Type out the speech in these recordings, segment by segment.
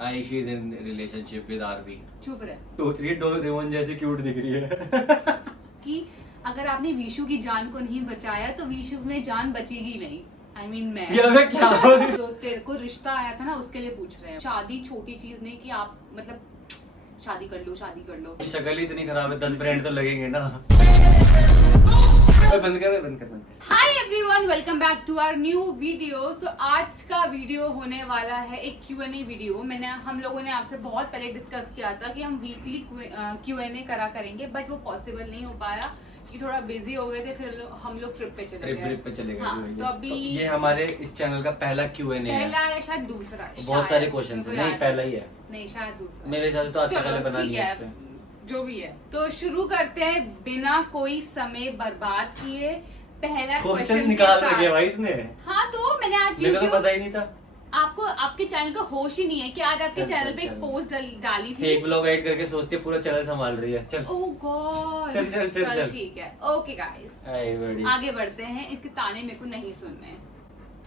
Ayushi is in relationship with RB. चुप रहे सोच रही है डोरेमोन जैसी क्यूट दिख रही है कि अगर आपने विशु की जान को नहीं बचाया तो विशु में जान बचेगी नहीं। I mean, मैं ये मैं क्या हो रही तो तेरे को रिश्ता आया था ना, उसके लिए पूछ रहे हैं। शादी छोटी चीज नहीं कि आप मतलब शादी कर लो शादी कर लो। शक्ल ही इतनी खराब है, 10 ब्रांड तो लगेंगे ना। बंद कर। Hi everyone, welcome back to our new video. So आज का वीडियो होने वाला है एक Q&A वीडियो। हम लोगों ने आपसे बहुत पहले डिस्कस किया था कि हम वीकली Q&A करा करेंगे, बट वो पॉसिबल नहीं हो पाया कि थोड़ा बिजी हो गए थे। फिर हम लोग ट्रिप पे चले गए। हाँ, तो अभी ये हमारे इस चैनल का पहला Q&A है। पहला या शायद दूसरा, बहुत सारे क्वेश्चन है। नहीं, पहला ही है। नहीं, शायद दूसरा। मेरे हिसाब से तो आज से पहले बना लिया इस पे। जो भी है, तो शुरू करते हैं बिना कोई समय बर्बाद किए। पहला क्वेश्चन निकाल रखे भाई इसने। हाँ, तो मैंने आज मेरे को पता ही नहीं था। आपको आपके चैनल का होश ही नहीं है कि आज आपके चैनल पे एक पोस्ट डाली थी। एक ब्लॉग एड करके सोचती है पूरा चैनल संभाल रही है। चल ओह गॉड, चल ठीक है, ओके गाइस, आगे बढ़ते हैं। इसके ताने मेरे को नहीं सुनने।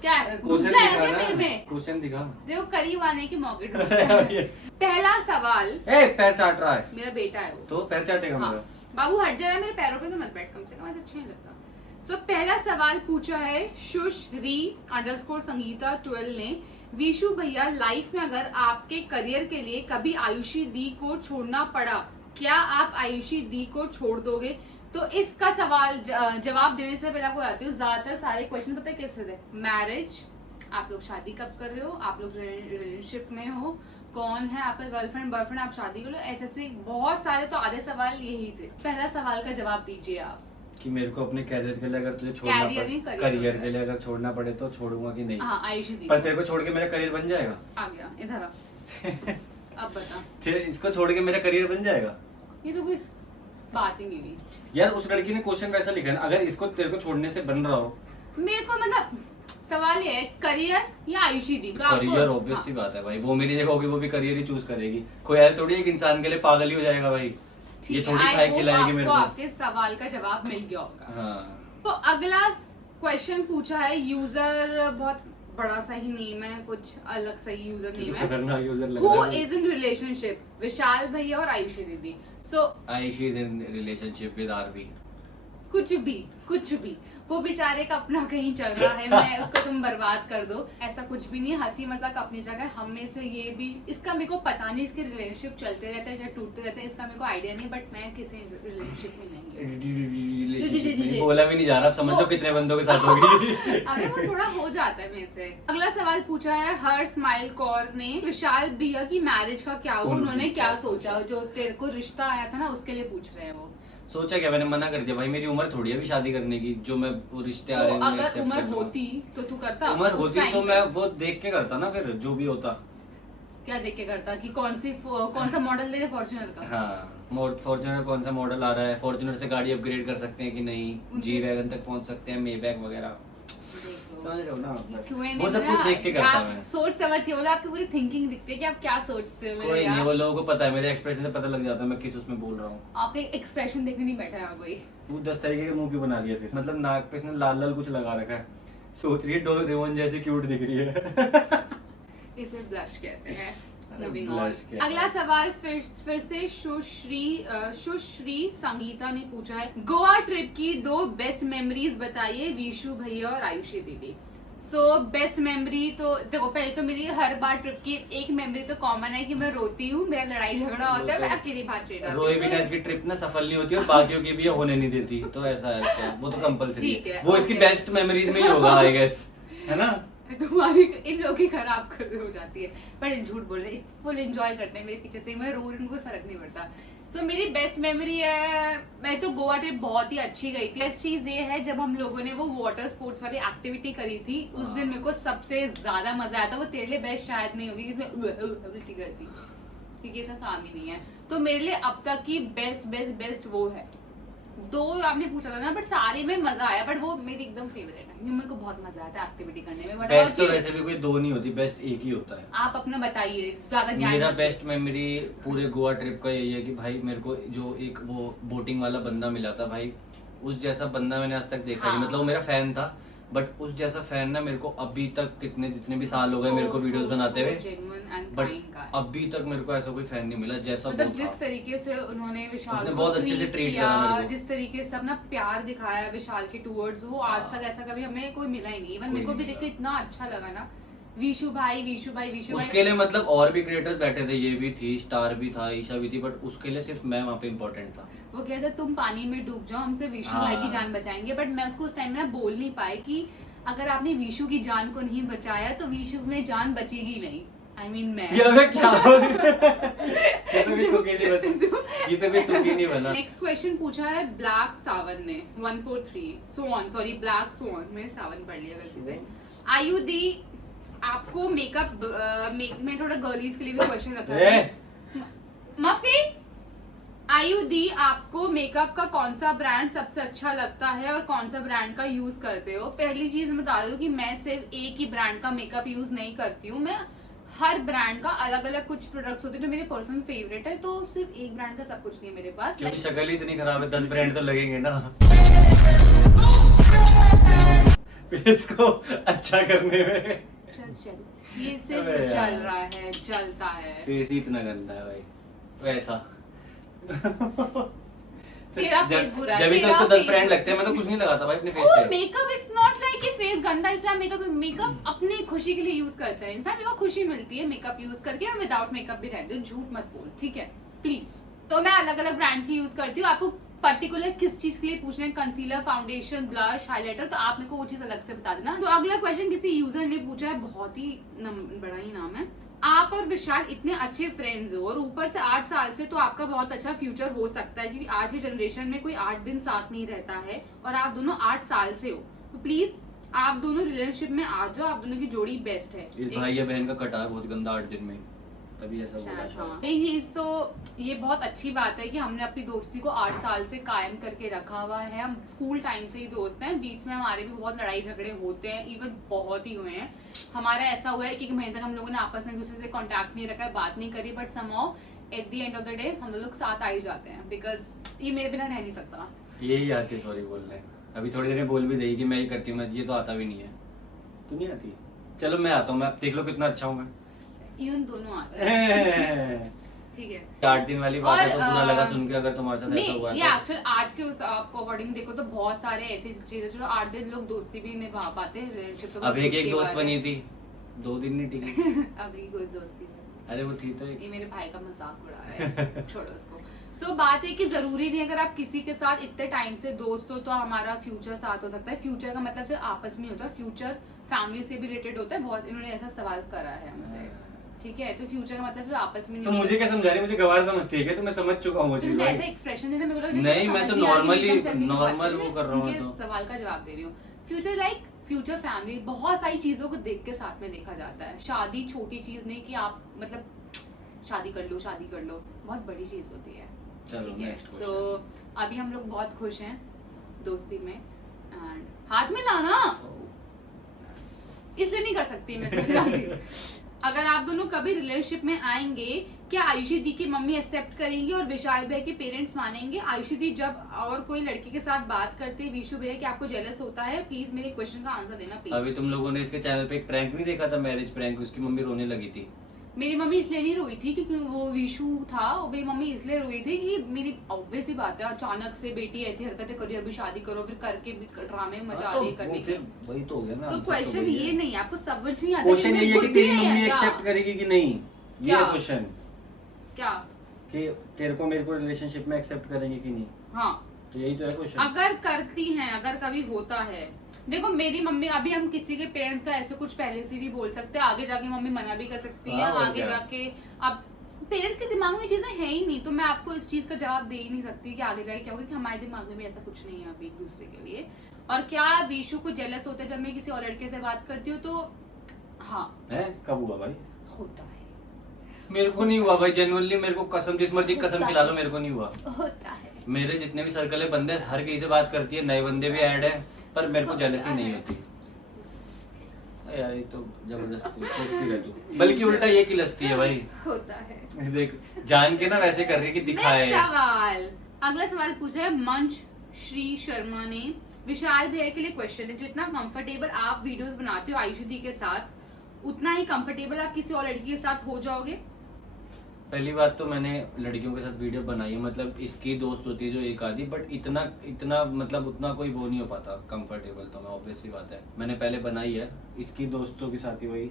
क्या है, गुस्सा है क्या मेरे में? क्वेश्चन दिखा, देखो करीब आने के मौके ढूंढते हैं। पहला सवाल। पैर चाट रहा है। मेरा बेटा है वो। तो पैर चाटेगा मेरा। बाबू हट जा, मेरे पैरों पे तो मत बैठ, कम से कम ऐसा अच्छा नहीं लगता। सो पहला सवाल पूछा है शुश्री_संगीता 12 ने। विशु भैया, लाइफ में अगर आपके करियर के लिए कभी आयुषी दी को छोड़ना पड़ा, क्या आप आयुषी दी को छोड़ दोगे? तो इसका सवाल जवाब देने से पहले आपको बताती हूँ, ज्यादातर सारे क्वेश्चन पता है कैसे थे। मैरिज, आप लोग शादी कब कर रहे हो, आप लोग रिलेशनशिप में हो, कौन है आपका गर्लफ्रेंड बॉयफ्रेंड, आप शादी कर लो, ऐसे बहुत सारे। तो आधे सवाल यही थे। पहला सवाल का जवाब दीजिए आप कि मेरे को अपने कैरियर के लिए अगर तुझे छोड़ना पड़े, करियर के लिए अगर छोड़ना पड़े तो छोड़ूंगा कि नहीं। हाँ, आयुषी दी। पर तेरे को छोड़ के मेरा करियर बन जाएगा। आ गया इधर आ। अब बता, इसको छोड़ के मेरा करियर बन जाएगा? ये तो कोई बात ही नहीं हुई यार। उस लड़की ने क्वेश्चन वैसा लिखा है ना, अगर इसको तेरे को छोड़ने से बन रहा हो। मेरे को मतलब सवाल ये है, करियर या आयुषी दी? करियर ऑब्वियस सी बात है भाई, वो मेरी जगह होगी वो भी करियर ही चूज करेगी। कोई ऐसा थोड़ी एक इंसान के लिए पागल ही हो जाएगा भाई। ये थोड़ी खाए खिलाएगी मेरे को। आपके सवाल का जवाब मिल गया होगा। हाँ। तो अगला क्वेश्चन पूछा है, यूजर बहुत बड़ा सा ही नेम है, कुछ अलग सा ही यूजर नेम है। खतरनाक यूजर लग Who रहा है। is in relationship? विशाल भैया और आयुषी दीदी। So Ayushi is in relationship with RB. कुछ भी वो बेचारे का अपना कहीं चल रहा है, मैं उसको तुम बर्बाद कर दो, ऐसा कुछ भी नहीं। हंसी मजाक अपनी जगह। हम में से ये भी, इसका मेरे को पता नहीं, इसके रिलेशनशिप चलते रहते हैं या टूटते रहते हैं, इसका मेरे को आइडिया नहीं। बट मैं किसी रिलेशनशिप में नहीं हूँ। बोला भी नहीं जा रहा, समझ लो कितने बंदों के साथ होगी। अबे वो थोड़ा हो जाता है मेरे से। अगला सवाल पूछा है हर स्माइल कौर ने। विशाल भैया की मैरिज का क्या हुआ, उन्होंने क्या सोचा? जो तेरे को रिश्ता आया था ना, उसके लिए पूछ रहे हैं वो। सोचा क्या, मैंने मना कर दिया भाई, मेरी उम्र थोड़ी है अभी शादी करने की। जो मैं वो रिश्ते आ रहे हैं अगर उम्र होती तो तू करता? उम्र होती तो मैं वो देख के करता ना, फिर जो भी होता। क्या देख के करता कि कौन सा मॉडल ले रहे फॉर्च्यूनर का? हाँ, फॉर्च्यूनर कौन सा मॉडल आ रहा है, फॉर्च्यूनर से गाड़ी अपग्रेड कर सकते हैं कि नहीं, जी वैगन तक पहुंच सकते हैं, मेबैक वगैरह, समझ रहे हो ना। वो सब कुछ देख के करता मैं। सोच समझ के बोला, आपकी पूरी थिंकिंग दिखती है कि आप क्या सोचते हो। कोई नहीं, वो लोगों को पता है, मेरे एक्सप्रेशन से पता लग जाता है मैं किस उसमें बोल रहा हूँ। आपका एक्सप्रेशन देखने नहीं बैठा है कोई। वो 10 तरीके के मुंह क्यों बना लिया फिर? मतलब नाक पे इसने लाल लाल कुछ लगा रखा है। सोच रही है डोरेमोन जैसी क्यूट दिख रही है। इसे ब्लश कहते हैं। अगला सवाल फिर से शुश्री संगीता ने पूछा है, गोवा ट्रिप की 2 बेस्ट मेमोरीज बताइए विशु भैया और आयुषी दीदी। बेस्ट मेमोरी तो देखो, पहले तो मेरी हर बार ट्रिप की एक मेमोरी तो कॉमन है कि मैं रोती हूँ, मेरा लड़ाई झगड़ा होता है, मैं अकेली बाहर चली जाती हूँ। रोए बिना इसकी ट्रिप ना सफल नहीं होती और बाकियों की भी होने नहीं देती, तो ऐसा है इसका। वो तो कंपलसरी है, वो इसकी बेस्ट मेमोरीज में ही होगा आई गेस, है ना। तुम्हारी इन लोगों की खराब कर हो जाती है, पर झूठ बोल रहे, फुल एंजॉय करते हैं मेरे पीछे से। मैं रो रही हूँ, कोई फर्क नहीं पड़ता। मेरी बेस्ट मेमोरी है, मैं तो गोवा ट्रिप बहुत ही अच्छी गई थी। बेस्ट चीज ये है, जब हम लोगों ने वो वाटर स्पोर्ट्स वाली एक्टिविटी करी थी, उस दिन मेरे को सबसे ज्यादा मजा आया था। वो तेरे लिए बेस्ट शायद नहीं होगी, इसमें उल्टी करती, क्योंकि ऐसा काम ही नहीं है। तो मेरे लिए अब तक की बेस्ट वो है। 2 आपने पूछा था ना, बट सारे में मजा आया, बट वो मेरी एकदम फेवरेट है। मेरे को बहुत मजा आता है एक्टिविटी करने में। बेस्ट तो वैसे भी कोई 2 नहीं होती, बेस्ट एक ही होता है। आप अपना बताइए, ज्यादा ज्ञान। मेरा बेस्ट मेमोरी पूरे गोवा ट्रिप का यही है कि भाई मेरे को जो एक वो बोटिंग वाला बंदा मिला था भाई, उस जैसा बंदा मैंने आज तक देखा नहीं। मतलब वो मेरा फैन था, बट उस जैसा फैन ना मेरे को अभी तक जितने भी साल हो गए मेरे को वीडियोस बनाते हुए, बट अभी तक मेरे को ऐसा कोई फैन नहीं मिला जैसा मतलब वो जिस था। तरीके से उन्होंने विशाल उसने को बहुत अच्छे से ट्रीट किया, करा मेरे को। जिस तरीके से अपना प्यार दिखाया विशाल के टूवर्ड्स, वो आज तक ऐसा कभी हमें कोई मिला ही नहीं। इवन मेरे को भी देख के इतना अच्छा लगा ना, विशु भाई उसके लिए मतलब और भी क्रिएटर्स बैठे थे, ये भी थी, स्टार भी था, ईशा भी थी, बट उसके लिए सिर्फ मैं वहाँ पे इम्पोर्टेंट था। वो कहता तुम पानी में डूब जाओ, हमसे विशु भाई की जान बचाएंगे। बट मैं उसको उस टाइम में बोल नहीं पाई कि अगर आपने विशु की जान को नहीं बचाया तो विशु में जान बचेगी नहीं। I mean, मैं ये क्या हो ये तो भी तुकी नहीं बना, ये तो भी तुकी नहीं बना। नेक्स्ट क्वेश्चन पूछा है ब्लैक सावन ने 143 सोन, सॉरी ब्लैक सोन, मैंने सावन पढ़ लिया गलती से। आयु दी आपको मेकअप में थोड़ा गर्लीज के लिए भी क्वेश्चन रखा है। मफी आयु दी आपको मेकअप का कौन सा ब्रांड सबसे अच्छा लगता है और कौन सा ब्रांड का यूज करते हो? पहली चीज मैं बता दूं कि मैं सिर्फ एक ही ब्रांड का मेकअप यूज नहीं करती हूँ, मैं हर ब्रांड का अलग अलग कुछ प्रोडक्ट्स होते हैं जो मेरे पर्सनल फेवरेट है, तो सिर्फ एक ब्रांड का सब कुछ नहीं है मेरे पास। क्योंकि शक्ल ही इतनी खराब है, 10 ब्रांड तो लगेंगे ना फेस को अच्छा करने में। ये सिर्फ चल रहा है, चलता है। फेस ही इतना गंदा है भाई, वैसा तेरा फेस बुरा है, जब भी तो उसको 10 ब्रांड लगते हैं, मैं तो कुछ नहीं लगाता भाई अपने फेस पे। मेकअप इट्स नॉट लाइक कि फेस गंदा इसलिए मेकअप अपनी खुशी के लिए यूज करते हैं इंसान। मेरे को खुशी मिलती है मेकअप यूज करके, मैं विदाउट मेकअप भी रहती हूँ, झूठ मत बोल ठीक है प्लीज। तो मैं अलग अलग ब्रांड्स की यूज करती हूँ। आपको पर्टिकुलर किस चीज के लिए पूछना है, कंसीलर, फाउंडेशन, ब्लश, हाइलाइटर, तो आप मेरे को वो चीज अलग से बता देना। तो अगला क्वेश्चन किसी यूजर ने पूछा है, बहुत ही बड़ा ही नाम है। आप और विशाल इतने अच्छे फ्रेंड्स हो और ऊपर से 8 साल से, तो आपका बहुत अच्छा फ्यूचर हो सकता है, क्योंकि आज की जनरेशन में कोई 8 दिन साथ नहीं रहता है और आप दोनों 8 साल से हो, तो प्लीज आप दोनों रिलेशनशिप में आ जाओ, आप दोनों की जोड़ी बेस्ट है। इस भाई या बहन का कटा बहुत गंदा 8 दिन में, तभी ऐसा बोला हाँ। एक चीज तो ये बहुत अच्छी बात है कि हमने अपनी दोस्ती को 8 साल से कायम करके रखा हुआ है। हम स्कूल टाइम से ही दोस्त हैं, बीच में हमारे भी बहुत लड़ाई झगड़े होते हैं, इवन बहुत ही हुए हैं। हमारा ऐसा हुआ है कि 1 महीने तक हम लोगों ने आपस में एक दूसरे से कांटेक्ट नहीं रखा है, बात नहीं करी, but somehow at the end of the day हम लोग साथ आ ही जाते हैं, बिकॉज ये मेरे बिना रह नहीं सकता। यही आती है सॉरी बोलने, अभी थोड़ी देर में बोल भी देगी कि मैं ही करती हूँ, ये तो आता भी नहीं है। तू नहीं आती? चलो मैं आता हूँ, मैं देख लो कितना अच्छा हूँ मैं। इवन दोनों आते हैं ठीक है। 8 दिन वाली बात है तो बुरा लगा सुन के, अगर तुम्हारे साथ ऐसा हुआ है। ये एक्चुअल आज के उस अकॉर्डिंग देखो तो बहुत सारे ऐसी चीजें जो 8 दिन लोग दोस्ती भी निभा पाते हैं, रिलेशनशिप तो अब एक दोस्त बनी थी, 2 दिन नहीं टिकी अभी कोई दोस्ती नहीं। अरे वो थी तो ये मेरे भाई का मजाक उड़ा रहा है छोड़ो उसको। सो बात है कि जरूरी नहीं अगर आप किसी के साथ इतने टाइम से दोस्त हो तो हमारा फ्यूचर साथ हो सकता है। फ्यूचर का मतलब सिर्फ आपस में होता है, फ्यूचर फैमिली से भी रिलेटेड होता है। बहुत इन्होंने ऐसा सवाल करा है हमसे, ठीक है? तो फ्यूचर का मतलब आपस में तो मुझे क्या समझा रही, मुझे गवार समझती है क्या? तो मैं समझ चुका हूँ वो चीज। ऐसा एक्सप्रेशन देना मेरे को नहीं, मैं तो नॉर्मल वो कर रहा हूँ, तो सवाल का जवाब दे रही हूँ। फ्यूचर लाइक फ्यूचर फैमिली, बहुत सारी चीजों को देख के साथ में देखा जाता है। शादी छोटी चीज नहीं कि आप मतलब शादी कर लो, बहुत बड़ी चीज होती है, ठीक है? सो अभी हम लोग बहुत खुश हैं दोस्ती में, एंड हाथ में लाना इसलिए नहीं कर सकती मैं अगर आप दोनों कभी रिलेशनशिप में आएंगे, क्या आयुषी दी की मम्मी एक्सेप्ट करेंगी और विशाल भैया के पेरेंट्स मानेंगे? आयुषी दी जब और कोई लड़की के साथ बात करते हैं विशु भैया, क्या आपको जेलस होता है? प्लीज मेरे क्वेश्चन का आंसर देना प्लीज। अभी तुम लोगों ने इसके चैनल पे एक प्रैंक नहीं देखा था, मैरिज प्रैंक? उसकी मम्मी रोने लगी थी। मेरी मम्मी इसलिए नहीं रोई थी क्योंकि वो विशु था, मेरी मम्मी इसलिए रोई थी कि मेरी ऑब्वियस ही बात है, अचानक से बेटी ऐसी हरकतें करी, अभी शादी करो, फिर करके भी ड्रामे मजा रही करने के। वही तो हो गया ना। तो क्वेश्चन ये नहीं है, आपको समझ नहीं आता। क्वेश्चन ये है कि तेरी मम्मी एक्सेप्ट करेगी कि नहीं, ये क्वेश्चन। क्या कि तेरे को मेरे को रिलेशनशिप में एक्सेप्ट करेंगे कि नहीं? हाँ, तो यही तो है क्वेश्चन। अगर करती हैं, अगर कभी होता है, देखो मेरी मम्मी, अभी हम किसी के पेरेंट्स का ऐसे कुछ पहले से भी बोल सकते हैं, आगे जाके मम्मी मना भी कर सकती है, आगे जाके अब पेरेंट्स के दिमाग में चीजें है ही नहीं, तो मैं आपको इस चीज का जवाब दे ही नहीं सकती कि आगे जाके क्या होगा, कि हमारे दिमाग में भी ऐसा कुछ नहीं है अभी एक दूसरे के लिए। और क्या विशु को जेलस होता है जब मैं किसी और लड़के से बात करती हूँ? तो हाँ है। कब हुआ भाई? होता है। मेरे को नहीं हुआ भाई, जेन्युइनली मेरे को कसम, जिस मर्जी कसम खिला लो, मेरे को नहीं हुआ। होता है। मेरे जितने भी सर्कल है बंदे, हर किसी से बात करती है, नए बंदे भी ऐड है, पर मेरे को जेलसी नहीं होती यार। ये तो जबरदस्ती सोचती रह तू, बल्कि उल्टा ये किलसती है भाई। होता है, देख जान के ना वैसे कर रही कि दिखाए। सवाल, अगला सवाल पूछा है मंच श्री शर्मा ने, विशाल भैया के लिए क्वेश्चन है, जितना कंफर्टेबल आप वीडियोस बनाते हो आयुषी दी के साथ, उतना ही कंफर्टेबल आप किसी और लड़की के साथ हो जाओगे? पहली बात तो मैंने लड़कियों के साथ वीडियो बनाई है, मतलब इसकी दोस्त होती है जो एक आधी, बट इतना मतलब उतना कोई वो नहीं हो पाता कंफर्टेबल, तो मैं ऑब्वियस सी बात है मैंने पहले बनाई है इसकी दोस्तों के साथ ही वही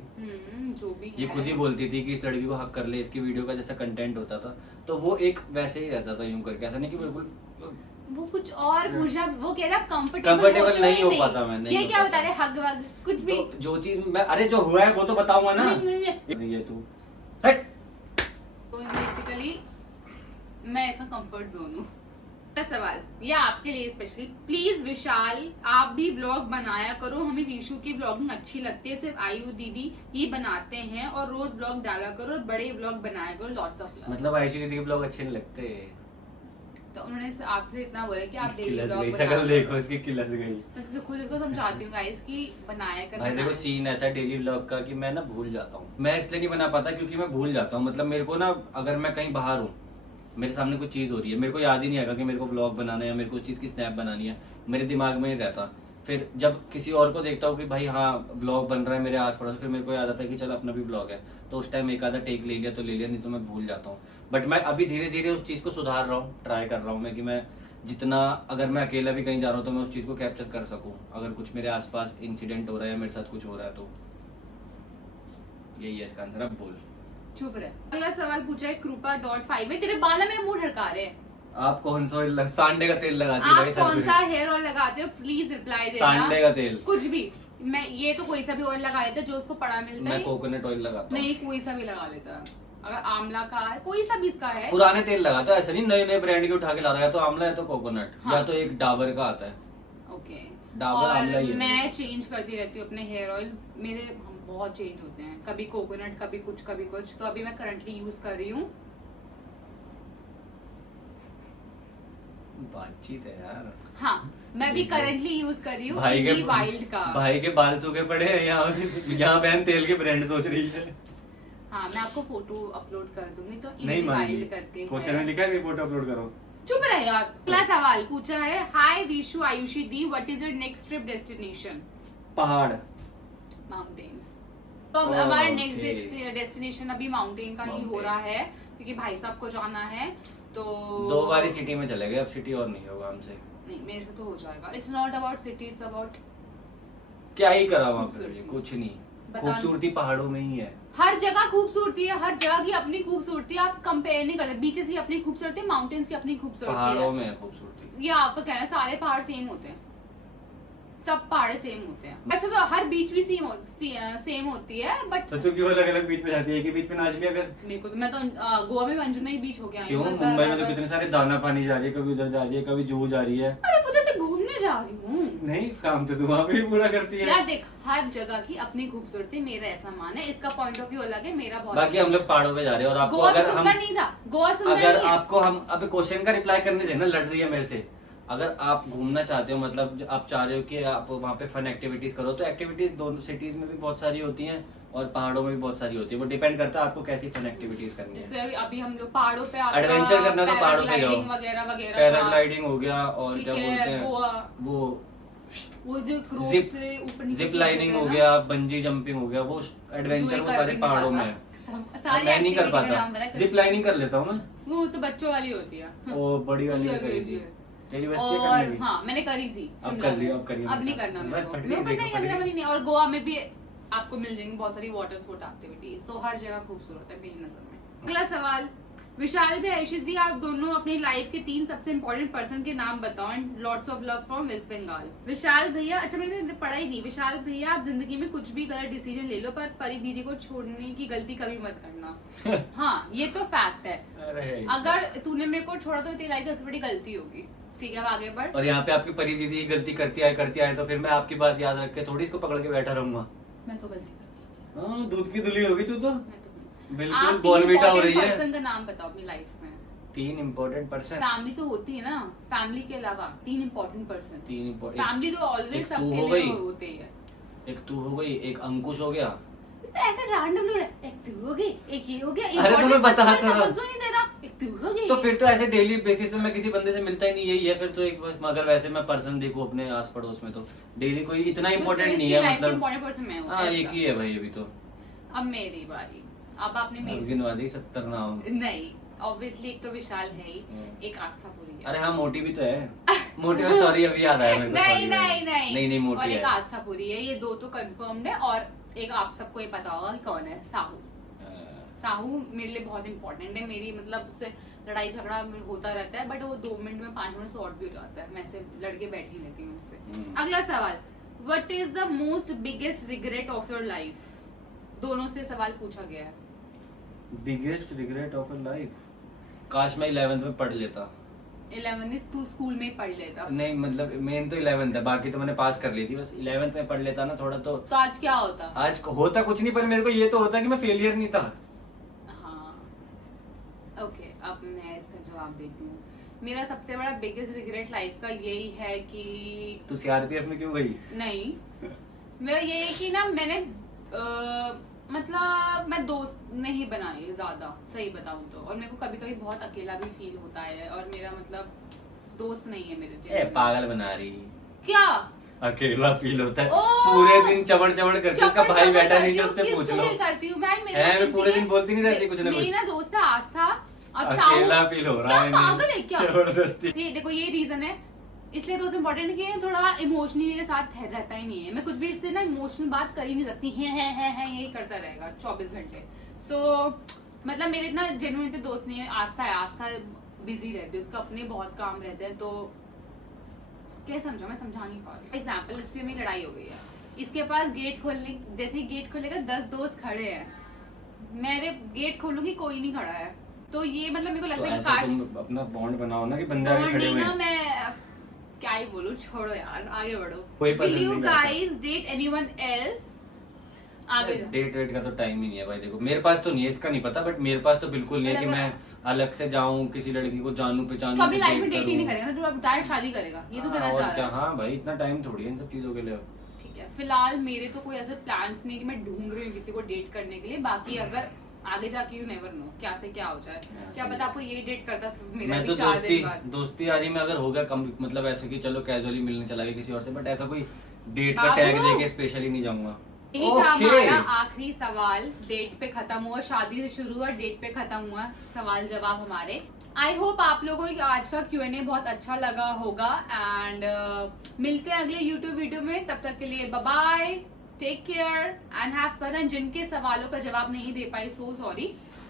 जो भी ये खुद ही बोलती थी कि इस लड़की को हक कर ले, इसकी वीडियो का जैसा कंटेंट होता था तो वो एक वैसे ही रहता था यूं करके, ऐसा नहीं कि बिल्कुल वो कुछ और पूछा, वो कह रहा कंफर्टेबल नहीं हो पाता मैं, नहीं ये क्या बता रहे हग वग कुछ भी, तो जो चीज मैं अरे जो हुआ है वो तो बताऊंगा ना, ये तू हट। तो बेसिकली मैं इसका कंफर्ट जोन हूँ। सवाल ये आपके लिए स्पेशली, प्लीज विशाल आप भी ब्लॉग बनाया करो, हमें विशु की ब्लॉगिंग अच्छी लगती है, सिर्फ आयु दीदी ही बनाते हैं और रोज ब्लॉग डाला करो और बड़े ब्लॉग बनाया करो, लॉट्स ऑफ लव। मतलब आयुषी दीदी के ब्लॉग अच्छे नहीं लगते, तो उन्होंने आपसे इतना बोला कि आप डेली किलस ब्लॉग गई, शकल देखो इसकी किलस गई। मैं तो खुद को समझाती हूँ गाइस कि बनाया कर। भाई देखो सीन ऐसा है डेली ब्लॉग का कि मैं ना भूल जाता हूँ, मैं इसलिए नहीं बना पाता क्योंकि मैं भूल जाता हूँ, मतलब मेरे को ना अगर मैं कहीं बाहर हूँ, मेरे सामने कोई चीज हो रही है, मेरे को याद ही नहीं आएगा कि मेरे को व्लॉग बनाना है या मेरे को उस चीज की स्नैप बनानी है, मेरे दिमाग में नहीं रहता। फिर जब किसी और को देखता हूँ कि भाई हाँ व्लॉग बन रहा है मेरे आस पड़ोस, फिर मेरे को याद आता है कि चल अपना भी व्लॉग है, तो उस टाइम एक आधा टेक ले लिया तो ले लिया, नहीं तो मैं भूल जाता हूँ। बट मैं अभी धीरे धीरे उस चीज को सुधार रहा हूँ, ट्राई कर रहा हूँ मैं कि मैं जितना, अगर मैं अकेला भी कहीं जा रहा हूँ तो मैं उस चीज को कैप्चर कर सकूँ, अगर कुछ मेरे आसपास इंसिडेंट हो रहा है मेरे साथ कुछ हो रहा है तो यही है इसका आंसर। अब बोल चुप रहे। अगला सवाल पूछा है कृपा.5 में, तेरे बाल मेरे मुंह ढड़का रहे हैं। आप कौन सा सांडे का तेल लगाती हो? आप कौन सा हेयर ऑयल लगाते हो? प्लीज रिप्लाई देना। सांडे का तेल कुछ भी, मैं ये तो कोई सा भी ऑयल लगा लेता जो उसको पड़ा मिलता है। मैं कोकोनट ऑयल लगाता हूँ। नहीं कोई सा भी लगा लेता, अगर आंवला का है कोई सा भी इसका है। पुराने तेल लगाता है, ऐसा नहीं नए नए ब्रांड के उठा के ला रहा है, या तो आंवला या तो कोकोनट, हाँ। या तो एक डाबर का आता है। ओके डाबर आंवला ही है। मैं चेंज करती रहती हूँ अपने हेयर ऑयल, मेरे बहुत चेंज होते हैं, कभी कोकोनट कभी कुछ कभी कुछ। तो अभी मैं करंटली यूज कर रही हूँ, बातचीत है यार। हाँ मैं भी करंटली यूज कर रही हूँ वाइल्ड का। भाई के बाल सूखे पड़े हैं, यहाँ बहन तेल के ब्रांड सोच रही है। हाँ मैं आपको फोटो अपलोड कर दूंगी, तो नहीं वाइल्ड करके क्वेश्चन में लिखा है कि फोटो अपलोड करो। चुप रहे यार। अगला सवाल पूछा है, हाय विशु आयुषी दी, what is your next trip destination? पहाड़, माउंटेन्स। तो हमारा नेक्स्ट डेस्टिनेशन अभी माउंटेन का ही हो रहा है, क्योंकि भाई साहब को जाना है। तो 2 बार सिटी में चले गए, अब सिटी और नहीं होगा हमसे। नहीं मेरे से तो हो जाएगा। It's not about city, it's about क्या ही करा वहाँ पे, कुछ नहीं, खूबसूरती पहाड़ों में ही है। हर जगह खूबसूरती है, हर जगह की अपनी खूबसूरती है, आप कंपेयर नहीं करते। बीचेस की अपनी खूबसूरती है, माउंटेन्स की अपनी खूबसूरती है। पहाड़ों में खूबसूरती, ये आपका कहना है सारे पहाड़ सेम होते हैं? सब पहाड़ सेम होते हैं। वैसे तो हर बीच भी सेम होती है, बट तो तू क्यों अलग अलग बीच पे जाती है? कि बीच पे नाच लिया कर। मेरे को तो, मैं तो गोवा में अंजुना ही बीच हो गया। क्यों? मुंबई में तो कितने सारे दाना पानी जा रही है, कभी उधर जा रही है, कभी जूहू जा रही है। अरे उधर से घूमने जा रही हूँ। नहीं काम तो तू वहाँ पे भी पूरा करती है यार। देख हर जगह की अपनी खूबसूरती, मेरा ऐसा मान है, इसका पॉइंट ऑफ व्यू अलग है, मेरा बहुत। बाकी हम लोग पहाड़ों पे जा रहे हैं और आपको गोवा अगर सुंदर नहीं था, गोवा सुंदर नहीं है। अगर आपको हम अब क्वेश्चन का रिप्लाई करने देना, लड़ रही है मेरे से। अगर आप घूमना चाहते हो, मतलब आप चाह रहे हो कि आप वहाँ पे फन एक्टिविटीज करो, तो एक्टिविटीज दोनों सिटीज में भी बहुत सारी होती हैं और पहाड़ों में भी बहुत सारी होती है। वो डिपेंड करता है आपको कैसी फन एक्टिविटीज करनी है। जैसे अभी हम लोग पहाड़ों पे एडवेंचर करना तो पहाड़ों पे जाओ, वगैरह वगैरह, पैराग्लाइडिंग हो गया, और क्या बोलते हैं वो जो जिप से ऊपर नीचे जिप लाइनिंग हो गया, बंजी जंपिंग हो गया, वो एडवेंचर वो सारे पहाड़ों में है। मैं नहीं कर पाता, जिप लाइनिंग कर लेता हूँ मैं, वो तो बच्चों वाली होती है। वो बड़ी वाली करी थी। और हाँ मैंने करी थी, अब कर लियो, अब नहीं करना मेरे को नहीं। और गोवा में भी आपको मिल जाएंगी बहुत सारी वाटर स्पोर्ट एक्टिविटीज, सो हर जगह खूबसूरत है मेरी नजर में। अगला सवाल, विशाल भी आयुषी दी, आप दोनों अपनी लाइफ के 3 सबसे इम्पोर्टेंट पर्सन के नाम बताओ and lots of love from West Bengal. Vishal भैया, अच्छा मैंने पढ़ा ही नहीं। विशाल भैया, आप जिंदगी में कुछ भी गलत डिसीजन ले लो, पर परी दीदी को छोड़ने की गलती कभी मत करना। हाँ ये तो फैक्ट है, अगर तूने मेरे को छोड़ा तो तेरी लाइफ में सबसे बड़ी गलती होगी। ठीक है अब आगे बढ़। और यहाँ पे आपकी परी दीदी गलती करती आए तो फिर मैं आपकी बात याद रख के थोड़ी इसको पकड़ के बैठा रहूंगा। मैं तो गलती करती हूँ। दूध की धुली होगी तू तो। बिल्कुल बॉर्नवीटा हो रही है। पर्सन का नाम बताओ अपनी लाइफ में। 3 इम्पोर्टेंट पर्सन। फैमिली तो होती है ना, फैमिली के अलावा 3 इम्पोर्टेंट पर्सन। 3 इम्पोर्टेंट, फैमिली तो ऑलवेज सबके लिए होते हैं। एक तू हो गई, एक अंकुश हो गया, ऐसा रैंडम लोग, एक तू हो गई, एक ये हो गया। अरे तुम्हें बता था, समझ नहीं दे रहा, एक तू हो गई, तो फिर तो ऐसे डेली बेसिस पे मैं किसी बंदे से मिलता ही नहीं, यही है फिर तो एक बस। अगर वैसे मैं पर्सन देखूं अपने आस पड़ोस में तो डेली कोई इतना इम्पोर्टेंट नहीं है, मतलब इम्पोर्टेंट पर्सन मैं हूँ। हाँ एक ही है भाई अभी तो। अब मेरी बारी, अब आपने मेरी गिनवा दी 70 नाम। नहीं, ऑब्वियसली एक तो विशाल है ही, एक आस्था पूरी है। अरे हाँ मोटी भी तो है। मोटी में सॉरी अभी याद आया मेरे को। नहीं नहीं नहीं नहीं मोटी और एक है। आस्था पूरी है, ये दो तो कंफर्म्ड है। और एक आप सबको ये पता होगा कि कौन है, साहू। साहू मेरे लिए बहुत इंपॉर्टेंट है। मेरी मतलब उससे लड़ाई झगड़ा होता रहता है, बट वो 2 मिनट में 5 मिनट सॉर्ट भी हो जाता है। मैं ऐसे लड़के बैठी रहती हूँ उससे। अगला सवाल, what is the most biggest regret of your life? दोनों से सवाल पूछा गया है। Biggest regret of your life, काश मैं 11th में पढ़ लेता। 11th तू स्कूल में ही पढ़ लेता। नहीं मतलब मेन तो 11th है, बाकी तो मैंने पास कर ली थी, बस 11th में पढ़ लेता ना थोड़ा तो आज क्या होता? आज होता कुछ नहीं, पर मेरे को ये तो होता कि मैं फेलियर नहीं था। हाँ ओके, अब मैं इसका जवाब देती हूँ। मेरा सबसे बड़ा बिगेस्ट रिग्रेट लाइफ का यही है कि तू सीआरपीएफ में क्यों गई? नहीं, मेरा ये है कि ना मैंने मतलब मैं दोस्त नहीं बनाए ज्यादा, सही बताऊं तो। और मेरे को कभी कभी बहुत अकेला भी फील होता है, और मेरा मतलब दोस्त नहीं है मेरे जीवन में। पागल बना रही क्या अकेला फील होता है? ओ! पूरे दिन चबड़ चबड़ करती है, उसका भाई बैठा नहीं, उससे पूछ लो। करती हूँ मैं, मैं पूरे दिन बोलती नहीं रहती कुछ ना कुछ। मेरी ना दोस्त है आस्था, अब अकेला फील हो रहा है, पागल है क्या? जबरदस्ती। देखो ये रीजन है, इसलिए दोस्त इम्पोर्टेंट है कि थोड़ा इमोशनली मेरे साथ रहता ही नहीं है। मैं कुछ भी इससे ना इमोशनल बात कर ही नहीं सकती, है यही करता रहेगा 24 घंटे। सो मतलब मेरे इतना जेन्युइन दोस्त नहीं है। आस्था है, आस्था बिजी रहती है, उसका अपने बहुत काम रहते हैं। तो क्या समझो, मैं समझा नहीं पा रही। एग्जाम्पल, इसलिए मेरी लड़ाई हो गई है, इसके पास गेट खोलने, जैसे ही गेट खोलेगा 10 दोस्त खड़े हैं, मेरे गेट खोलूंगी कोई नहीं खड़ा है। तो ये मतलब मेरे को लगता है कि काश तुम अपना बॉन्ड बनाओ ना कि बंदे आगे खड़े हुए हैं। मैं क्या ही बोलूं, छोड़ो यार, आगे बढ़ो। कोई पसंद Will you नहीं करता। guys date anyone else? आगे जाओ। डेट वेट का तो टाइम ही नहीं है भाई। देखो मेरे पास तो नहीं है, इसका नहीं पता, बट मेरे पास तो बिल्कुल नहीं है कि मैं अलग से जाऊं किसी लड़की को जानूं पहचानूं। कभी लाइफ में डेट ही नहीं करेगा ना, तो अब डायरेक्ट शादी करेगा, ये तो कहना चाह रहा है। हाँ भाई इतना टाइम थोड़ी है इन सब चीजों के लिए। ठीक है, फिलहाल मेरे तो कोई ऐसे प्लान्स नहीं कि मैं ढूंढ रही हूँ किसी को डेट करने के लिए। बाकी अगर आगे जाके यू नेवर नो क्या से क्या हो जाए, क्या पता आपको ये डेट करता मेरा मैं भी तो 4 दिन बाद। दोस्ती यारी में अगर हो गया कम, मतलब ऐसे कि चलो कैजुअली मिलने चला गया किसी और से, बट ऐसा कोई डेट का बाबू! टैग देके स्पेशली नहीं जाऊंगा। यही था हमारा आखिरी सवाल। डेट पे खत्म हुआ, शादी से शुरू हुआ, डेट पे खत्म हुआ, सवाल जवाब हमारे। आई होप आप लोगों को आज का Q&A बहुत अच्छा लगा होगा। एंड मिलते हैं अगले YouTube वीडियो में, तब तक के लिए bye bye, take care and have fun. जिनके सवालों का जवाब नहीं दे पाई, सो सॉरी,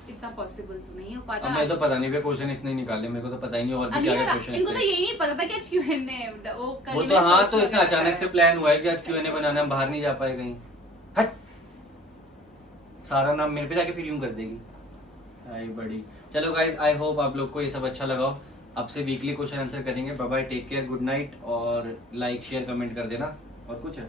इतना पॉसिबल तो नहीं हो पाता। मैं तो पता नहीं पे क्वेश्चन इसने निकाले, मेरे को तो पता ही नहीं और भी क्या क्या क्वेश्चन। इनको तो यही नहीं पता था कि आज Q&A वो तो हाँ, तो इसका अचानक से प्लान हुआ है कि आज Q&A बनाना, हम बाहर नहीं जा पाए कहीं। हट, सारा नाम मेरे पे जाके फिर यूं कर देगी। आई बड़ी। चलो गाइस, आई होप आप लोग को ये सब अच्छा लगा हो। अब से वीकली क्वेश्चन आंसर करेंगे। Bye bye, take care, good night, और लाइक शेयर कमेंट कर देना। और कुछ है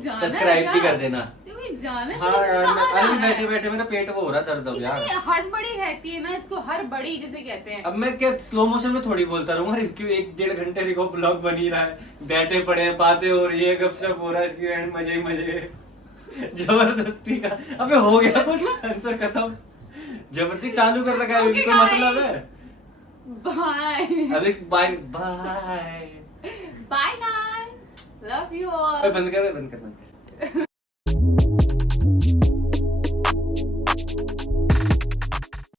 सब्सक्राइब भी कर देना। हाँ यार, अरे बैठे बैठे मेरा पेट वो हो रहा दर्द अब यार। हड़बड़ी रहती है ना, इसको हड़बड़ी जिसे कहते हैं। अब मैं क्या स्लो मोशन में थोड़ी बोलता रहूंगा? क्यों 1-1.5 घंटे रिको ब्लॉग बन ही रहा है, बैठे पड़े हैं, बातें हो रही है, गपशप हो रहा है, इसकी एंड मजे ही मजे, जबरदस्ती का। अबे हो गया कुछ आंसर खत्म, जबरदस्ती चालू कर रखा है, कोई मतलब है? बाय अरे bye bye bye guys, love you all. बंद कर।